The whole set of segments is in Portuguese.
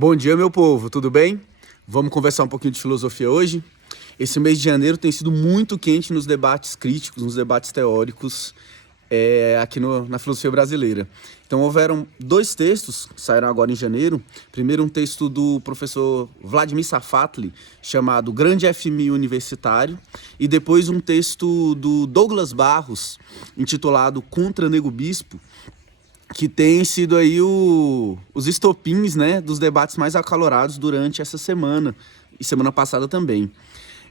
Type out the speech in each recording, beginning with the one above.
Bom dia, meu povo, tudo bem? Vamos conversar um pouquinho de filosofia hoje? Esse mês de janeiro tem sido muito quente nos debates críticos, nos debates teóricos aqui na filosofia brasileira. Então houveram dois textos que saíram agora em janeiro. Primeiro um texto do professor Vladimir Safatli, chamado Grande FMI Universitário, e depois um texto do Douglas Barros, intitulado Contra Nego Bispo, que tem sido aí os estopins, né, dos debates mais acalorados durante essa semana e semana passada também.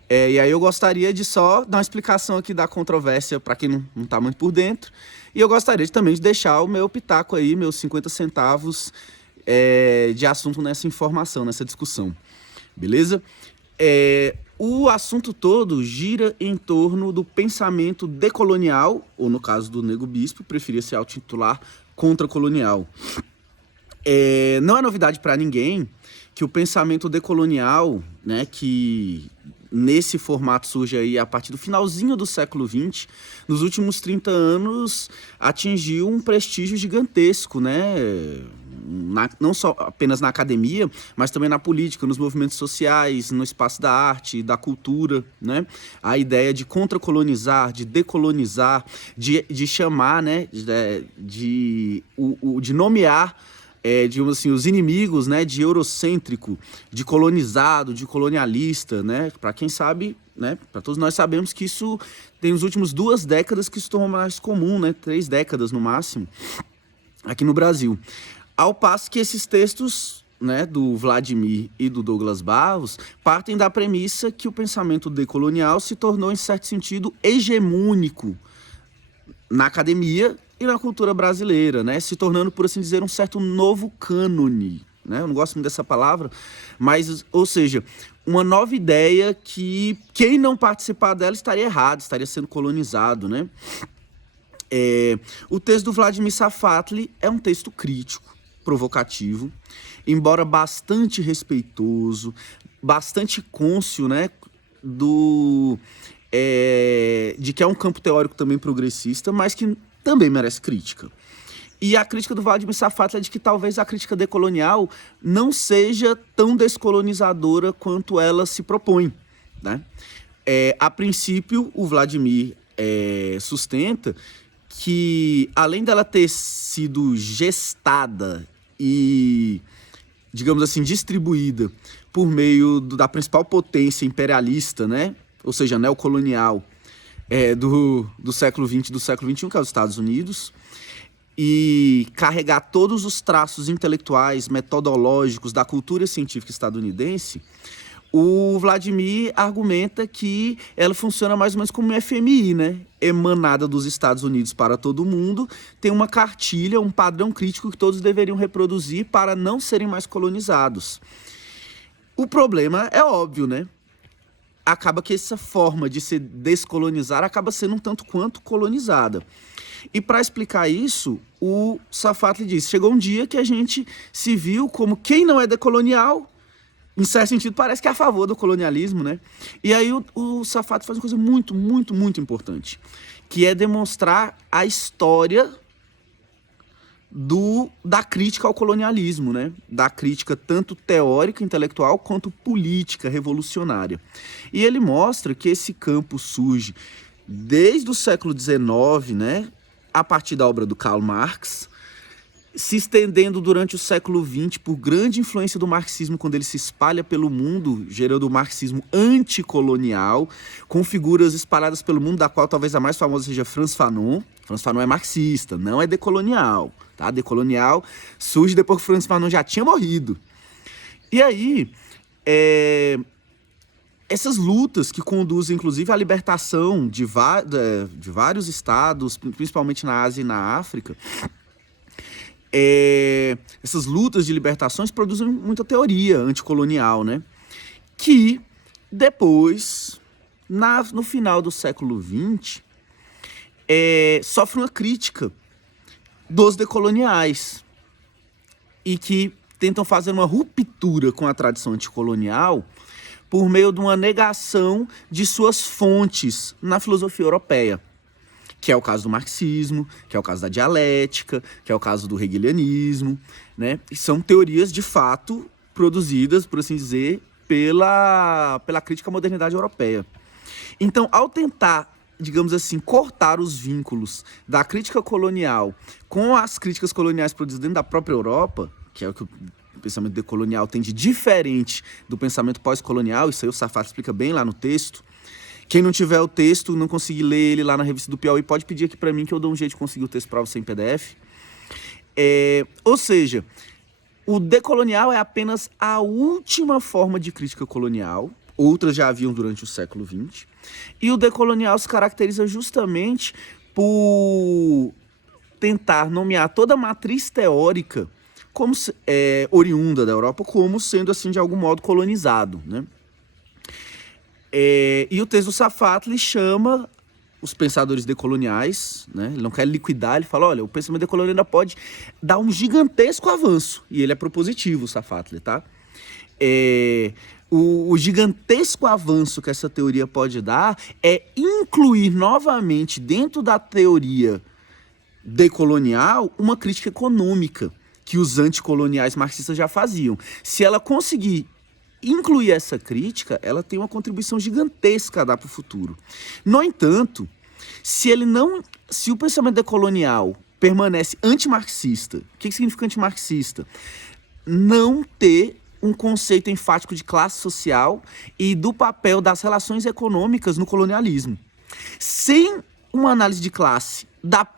E aí eu gostaria de só dar uma explicação aqui da controvérsia para quem não está muito por dentro. E eu gostaria também de deixar o meu pitaco aí, meus 50 centavos de assunto nessa informação, nessa discussão. Beleza? O assunto todo gira em torno do pensamento decolonial, ou no caso do Nego Bispo, preferia se auto-intitular contracolonial. Não é novidade para ninguém que o pensamento decolonial, né, que nesse formato surge aí a partir do finalzinho do século XX, nos últimos 30 anos atingiu um prestígio gigantesco, né? Não só apenas na academia, mas também na política, nos movimentos sociais, no espaço da arte, da cultura, né? A ideia de contracolonizar, de decolonizar, de chamar, né? de nomear digamos assim, os inimigos, né, de eurocêntrico, de colonizado, de colonialista, né, para quem sabe, né, para todos nós sabemos que isso tem nos últimos 2 décadas que se tornou mais comum, né, 3 décadas no máximo, aqui no Brasil. Ao passo que esses textos, né, do Vladimir e do Douglas Barros partem da premissa que o pensamento decolonial se tornou, em certo sentido, hegemônico na academia e na cultura brasileira, né? Se tornando, por assim dizer, um certo novo cânone, né? Eu não gosto muito dessa palavra, mas, ou seja, uma nova ideia que quem não participar dela estaria errado, estaria sendo colonizado, né? O texto do Vladimir Safatli é um texto crítico, provocativo, embora bastante respeitoso, bastante cônscio, né? De que é um campo teórico também progressista, mas que também merece crítica. E a crítica do Vladimir Safatli é de que talvez a crítica decolonial não seja tão descolonizadora quanto ela se propõe, né? A princípio, o Vladimir sustenta que, além dela ter sido gestada e, digamos assim, distribuída por meio da principal potência imperialista, né? Ou seja, neocolonial, do século XX e do século XXI, que é os Estados Unidos, e carregar todos os traços intelectuais, metodológicos da cultura científica estadunidense, o Vladimir argumenta que ela funciona mais ou menos como um FMI, né? Emanada dos Estados Unidos para todo mundo, tem uma cartilha, um padrão crítico que todos deveriam reproduzir para não serem mais colonizados. O problema é óbvio, né? Acaba que essa forma de se descolonizar acaba sendo um tanto quanto colonizada. E para explicar isso, o Safatli diz, chegou um dia que a gente se viu como quem não é decolonial, em certo sentido, parece que é a favor do colonialismo, né? E aí o Safatli faz uma coisa muito, muito, muito importante, que é demonstrar a história da crítica ao colonialismo, né? Da crítica tanto teórica, intelectual, quanto política, revolucionária. E ele mostra que esse campo surge desde o século XIX, né? A partir da obra do Karl Marx, se estendendo durante o século XX por grande influência do marxismo quando ele se espalha pelo mundo, gerando o marxismo anticolonial, com figuras espalhadas pelo mundo, da qual talvez a mais famosa seja Frantz Fanon. Frantz Fanon é marxista, não é decolonial, tá? Decolonial surge depois que Frantz Fanon já tinha morrido. E aí, essas lutas que conduzem, inclusive, à libertação de vários estados, principalmente na Ásia e na África, essas lutas de libertações produzem muita teoria anticolonial, né? Que depois, no final do século XX, sofre uma crítica dos decoloniais e que tentam fazer uma ruptura com a tradição anticolonial por meio de uma negação de suas fontes na filosofia europeia, que é o caso do marxismo, que é o caso da dialética, que é o caso do hegelianismo, né? E são teorias, de fato, produzidas, por assim dizer, pela crítica à modernidade europeia. Então, ao tentar, digamos assim, cortar os vínculos da crítica colonial com as críticas coloniais produzidas dentro da própria Europa, que é o que o pensamento decolonial tem de diferente do pensamento pós-colonial, isso aí o Safatli explica bem lá no texto. Quem não tiver o texto, não conseguir ler ele lá na revista do Piauí, pode pedir aqui para mim que eu dou um jeito de conseguir o texto para você em PDF. Ou seja, o decolonial é apenas a última forma de crítica colonial, outras já haviam durante o século XX, e o decolonial se caracteriza justamente por tentar nomear toda a matriz teórica como oriunda da Europa como sendo, assim, de algum modo colonizado, né? E o texto do Safatli chama os pensadores decoloniais, né? Ele não quer liquidar, ele fala, olha, o pensamento decolonial ainda pode dar um gigantesco avanço, e ele é propositivo, o Safatli, tá? O gigantesco avanço que essa teoria pode dar é incluir novamente dentro da teoria decolonial uma crítica econômica que os anticoloniais marxistas já faziam. Se ela conseguir incluir essa crítica, ela tem uma contribuição gigantesca a dar para o futuro. No entanto, se o pensamento decolonial permanece antimarxista, o que significa antimarxista? Não ter um conceito enfático de classe social e do papel das relações econômicas no colonialismo. Sem uma análise de classe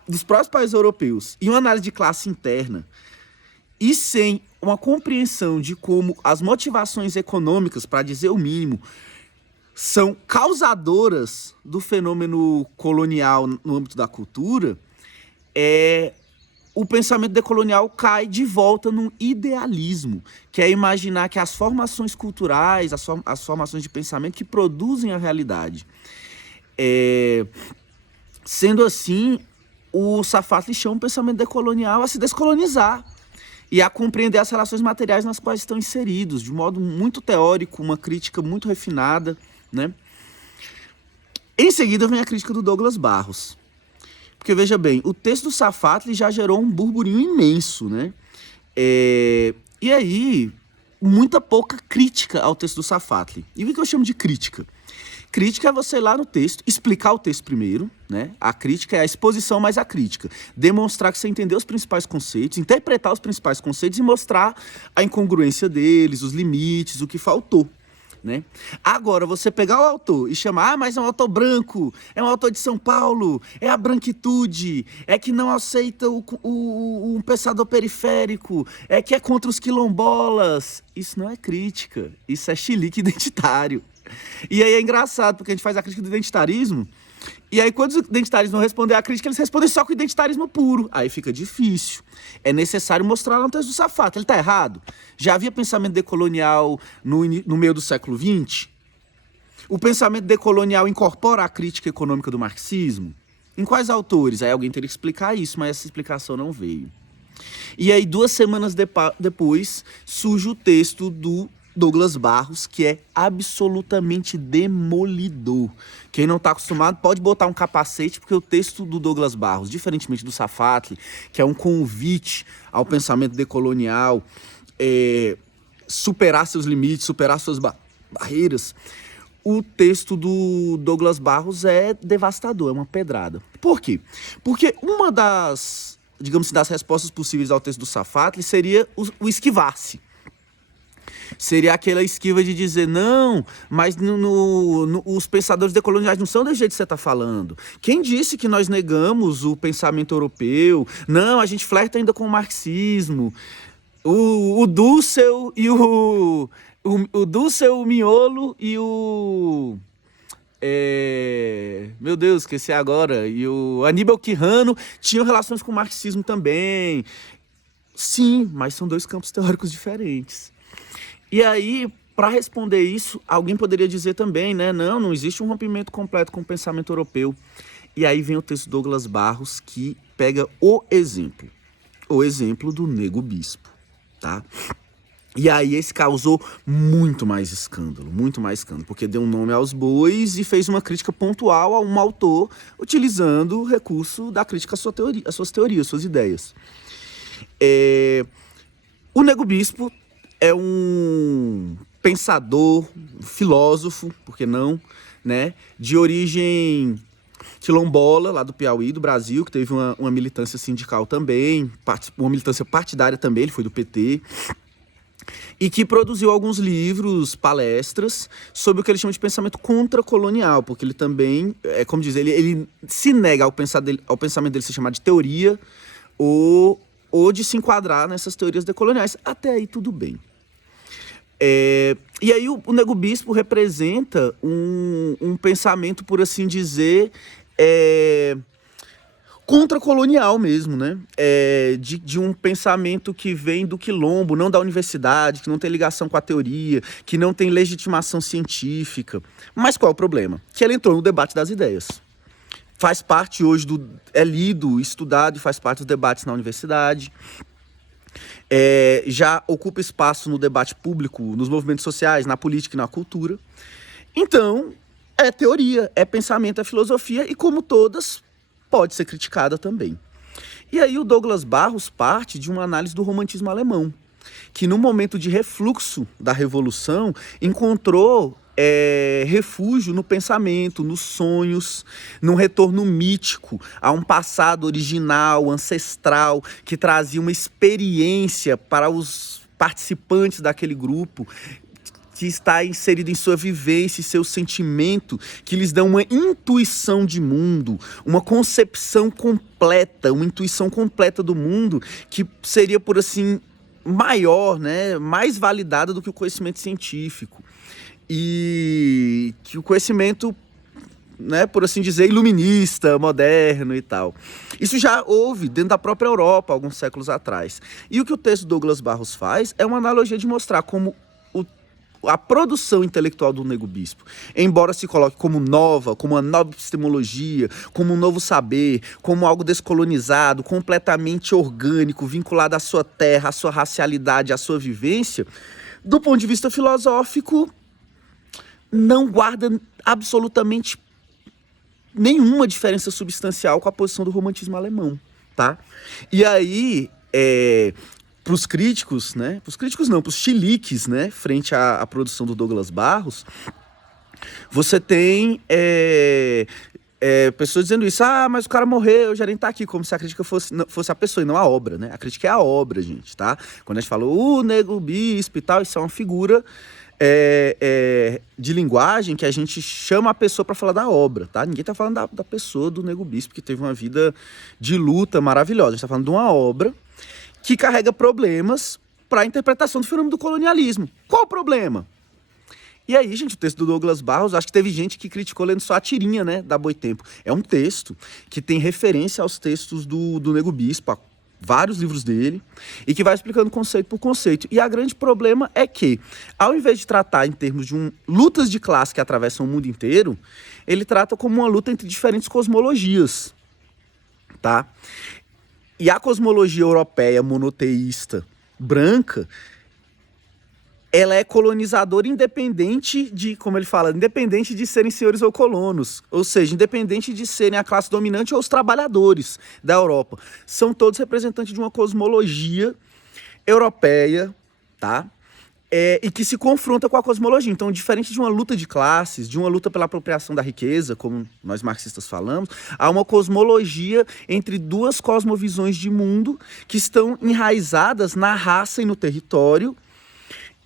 dos próprios países europeus e uma análise de classe interna, e sem uma compreensão de como as motivações econômicas, para dizer o mínimo, são causadoras do fenômeno colonial no âmbito da cultura, o pensamento decolonial cai de volta num idealismo, que é imaginar que as formações culturais, as formações de pensamento que produzem a realidade. Sendo assim, o Safatli chama o pensamento decolonial a se descolonizar e a compreender as relações materiais nas quais estão inseridos, de um modo muito teórico, uma crítica muito refinada, né? Em seguida vem a crítica do Douglas Barros. Porque, veja bem, o texto do Safatli já gerou um burburinho imenso, né? E aí, muita pouca crítica ao texto do Safatli. E o que eu chamo de crítica? Crítica é você ir lá no texto, explicar o texto primeiro, né? A crítica é a exposição mais a crítica. Demonstrar que você entendeu os principais conceitos, interpretar os principais conceitos e mostrar a incongruência deles, os limites, o que faltou, né? Agora, você pegar o autor e chamar, mas é um autor branco, é um autor de São Paulo, é a branquitude, é que não aceita um pensador periférico, é que é contra os quilombolas. Isso não é crítica, isso é chilique identitário. E aí é engraçado, porque a gente faz a crítica do identitarismo, e aí quando os identitaristas não respondem à crítica, eles respondem só com o identitarismo puro. Aí fica difícil. É necessário mostrar lá no texto do Safatli. Ele está errado? Já havia pensamento decolonial no meio do século XX? O pensamento decolonial incorpora a crítica econômica do marxismo? Em quais autores? Aí alguém teria que explicar isso, mas essa explicação não veio. E aí 2 semanas depois surge o texto do Douglas Barros, que é absolutamente demolidor. Quem não está acostumado pode botar um capacete, porque o texto do Douglas Barros, diferentemente do Safatli, que é um convite ao pensamento decolonial, superar seus limites, superar suas barreiras, o texto do Douglas Barros é devastador, é uma pedrada. Por quê? Porque uma das, digamos assim, das respostas possíveis ao texto do Safatli seria o esquivar-se. Seria aquela esquiva de dizer, não, mas os pensadores decoloniais não são do jeito que você está falando. Quem disse que nós negamos o pensamento europeu? Não, a gente flerta ainda com o marxismo. O Dussel e o Dussel, o Miolo e o... meu Deus, esqueci agora. E o Aníbal Quirrano tinham relações com o marxismo também. Sim, mas são 2 campos teóricos diferentes. E aí, para responder isso, alguém poderia dizer também, né? Não existe um rompimento completo com o pensamento europeu. E aí vem o texto do Douglas Barros, que pega o exemplo do Nego Bispo, tá? E aí esse causou muito mais escândalo, porque deu um nome aos bois e fez uma crítica pontual a um autor, utilizando o recurso da crítica às suas teorias, suas ideias. O Nego Bispo é um pensador, filósofo, por que não, né? De origem quilombola, lá do Piauí, do Brasil, que teve uma militância sindical também, uma militância partidária também, ele foi do PT, e que produziu alguns livros, palestras, sobre o que ele chama de pensamento contracolonial, porque ele também, como diz, ele se nega ao pensamento dele se chamar de teoria ou de se enquadrar nessas teorias decoloniais. Até aí tudo bem. E aí o Nego Bispo representa um pensamento, por assim dizer, contracolonial mesmo, né? De um pensamento que vem do quilombo, não da universidade, que não tem ligação com a teoria, que não tem legitimação científica. Mas qual é o problema? Que ele entrou no debate das ideias. Faz parte hoje é lido, estudado e faz parte dos debates na universidade. Já ocupa espaço no debate público, nos movimentos sociais, na política e na cultura. Então, é teoria, é pensamento, é filosofia e, como todas, pode ser criticada também. E aí o Douglas Barros parte de uma análise do romantismo alemão, que no momento de refluxo da Revolução encontrou refúgio no pensamento, nos sonhos, num retorno mítico a um passado original, ancestral, que trazia uma experiência para os participantes daquele grupo, que está inserido em sua vivência e seu sentimento, que lhes dão uma intuição de mundo, uma concepção completa, uma intuição completa do mundo, que seria, por assim, maior, né, mais validada do que o conhecimento científico. E que o conhecimento, né, por assim dizer, iluminista, moderno e tal. Isso já houve dentro da própria Europa, alguns séculos atrás. E o que o texto do Douglas Barros faz é uma analogia de mostrar como a produção intelectual do Nego Bispo, embora se coloque como nova, como uma nova epistemologia, como um novo saber, como algo descolonizado, completamente orgânico, vinculado à sua terra, à sua racialidade, à sua vivência, do ponto de vista filosófico, não guarda absolutamente nenhuma diferença substancial com a posição do romantismo alemão, tá? E aí, para os críticos, né? Para os críticos não, para os chiliques, né? Frente à produção do Douglas Barros, você tem pessoas dizendo isso. Ah, mas o cara morreu, já nem tá aqui, como se a crítica fosse a pessoa e não a obra, né? A crítica é a obra, gente, tá? Quando a gente fala o Nego Bispo e tal, isso é uma figura de linguagem que a gente chama a pessoa para falar da obra, tá? Ninguém tá falando da pessoa do Nego Bispo, que teve uma vida de luta maravilhosa. A gente tá falando de uma obra que carrega problemas para a interpretação do fenômeno do colonialismo. Qual o problema? E aí, gente, o texto do Douglas Barros, acho que teve gente que criticou lendo só a tirinha, né, da Boitempo. É um texto que tem referência aos textos do Nego Bispo, a vários livros dele, e que vai explicando conceito por conceito. E o grande problema é que, ao invés de tratar em termos de lutas de classe que atravessam o mundo inteiro, ele trata como uma luta entre diferentes cosmologias, tá? E a cosmologia europeia monoteísta branca, ela é colonizadora independente de, como ele fala, independente de serem senhores ou colonos. Ou seja, independente de serem a classe dominante ou os trabalhadores da Europa. São todos representantes de uma cosmologia europeia, tá? E que se confronta com a cosmologia. Então, diferente de uma luta de classes, de uma luta pela apropriação da riqueza, como nós marxistas falamos, há uma cosmologia entre duas cosmovisões de mundo que estão enraizadas na raça e no território,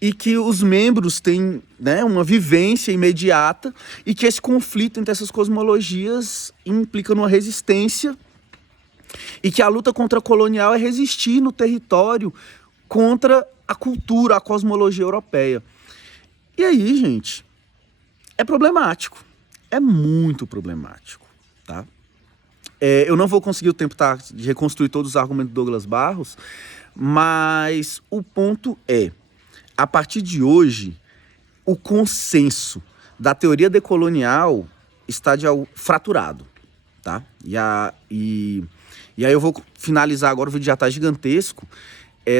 e que os membros têm, né, uma vivência imediata, e que esse conflito entre essas cosmologias implica numa resistência, e que a luta contra-colonial é resistir no território contra a cultura, a cosmologia europeia. E aí, gente, é problemático. É muito problemático, tá? Eu não vou conseguir o tempo de reconstruir todos os argumentos do Douglas Barros, mas o ponto é, a partir de hoje, o consenso da teoria decolonial está fraturado, tá? E aí eu vou finalizar agora, o vídeo já está gigantesco.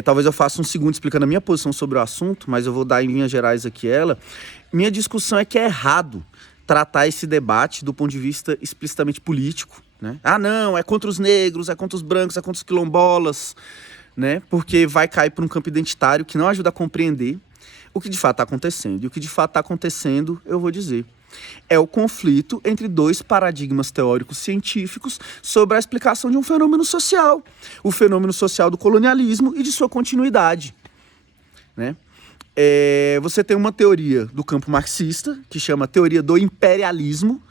Talvez eu faça um segundo explicando a minha posição sobre o assunto, mas eu vou dar em linhas gerais aqui ela. Minha discussão é que é errado tratar esse debate do ponto de vista explicitamente político, né? Ah, não, é contra os negros, é contra os brancos, é contra os quilombolas. né? Porque vai cair para um campo identitário que não ajuda a compreender o que de fato está acontecendo. E o que de fato está acontecendo, eu vou dizer, é o conflito entre dois paradigmas teóricos científicos sobre a explicação de um fenômeno social. O fenômeno social do colonialismo e de sua continuidade, né? Você tem uma teoria do campo marxista, que chama teoria do imperialismo,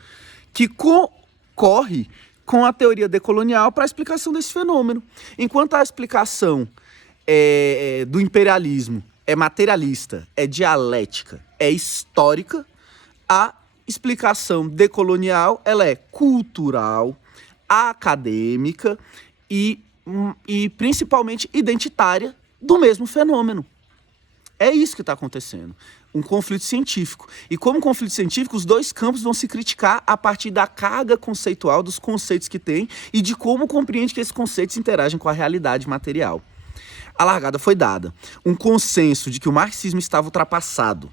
que concorre com a teoria decolonial para a explicação desse fenômeno. Enquanto a explicação do imperialismo é materialista, é dialética, é histórica, a explicação decolonial ela é cultural, acadêmica e principalmente identitária do mesmo fenômeno. É isso que está acontecendo. Um conflito científico. E como conflito científico, os dois campos vão se criticar a partir da carga conceitual dos conceitos que tem e de como compreende que esses conceitos interagem com a realidade material. A largada foi dada. Um consenso de que o marxismo estava ultrapassado,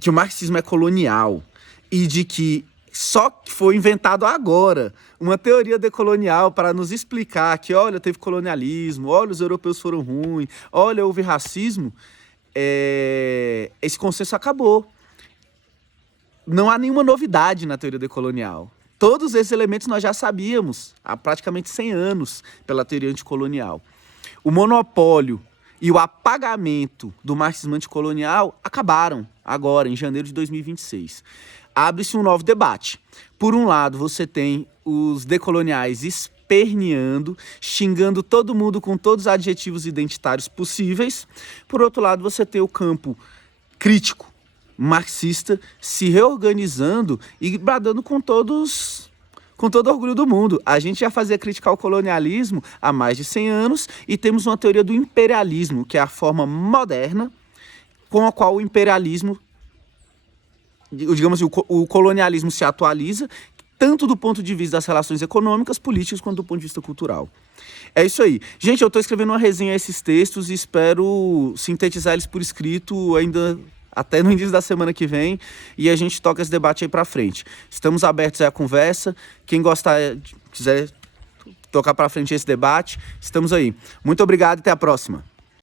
que o marxismo é colonial e de que só foi inventado agora uma teoria decolonial para nos explicar que, olha, teve colonialismo, olha, os europeus foram ruins, olha, houve racismo. Esse consenso acabou. Não há nenhuma novidade na teoria decolonial. Todos esses elementos nós já sabíamos há praticamente 100 anos pela teoria anticolonial. O monopólio e o apagamento do marxismo anticolonial acabaram agora, em janeiro de 2026. Abre-se um novo debate. Por um lado, você tem os decoloniais esperneando, xingando todo mundo com todos os adjetivos identitários possíveis. Por outro lado, você tem o campo crítico, marxista, se reorganizando e bradando com todo orgulho do mundo. A gente já fazia crítica ao colonialismo há mais de 100 anos e temos uma teoria do imperialismo, que é a forma moderna com a qual o imperialismo, digamos assim, o colonialismo se atualiza, tanto do ponto de vista das relações econômicas, políticas, quanto do ponto de vista cultural. É isso aí. Gente, eu estou escrevendo uma resenha a esses textos e espero sintetizar eles por escrito ainda até no início da semana que vem e a gente toca esse debate aí para frente. Estamos abertos à conversa. Quem gostar, quiser tocar para frente esse debate, estamos aí. Muito obrigado e até a próxima.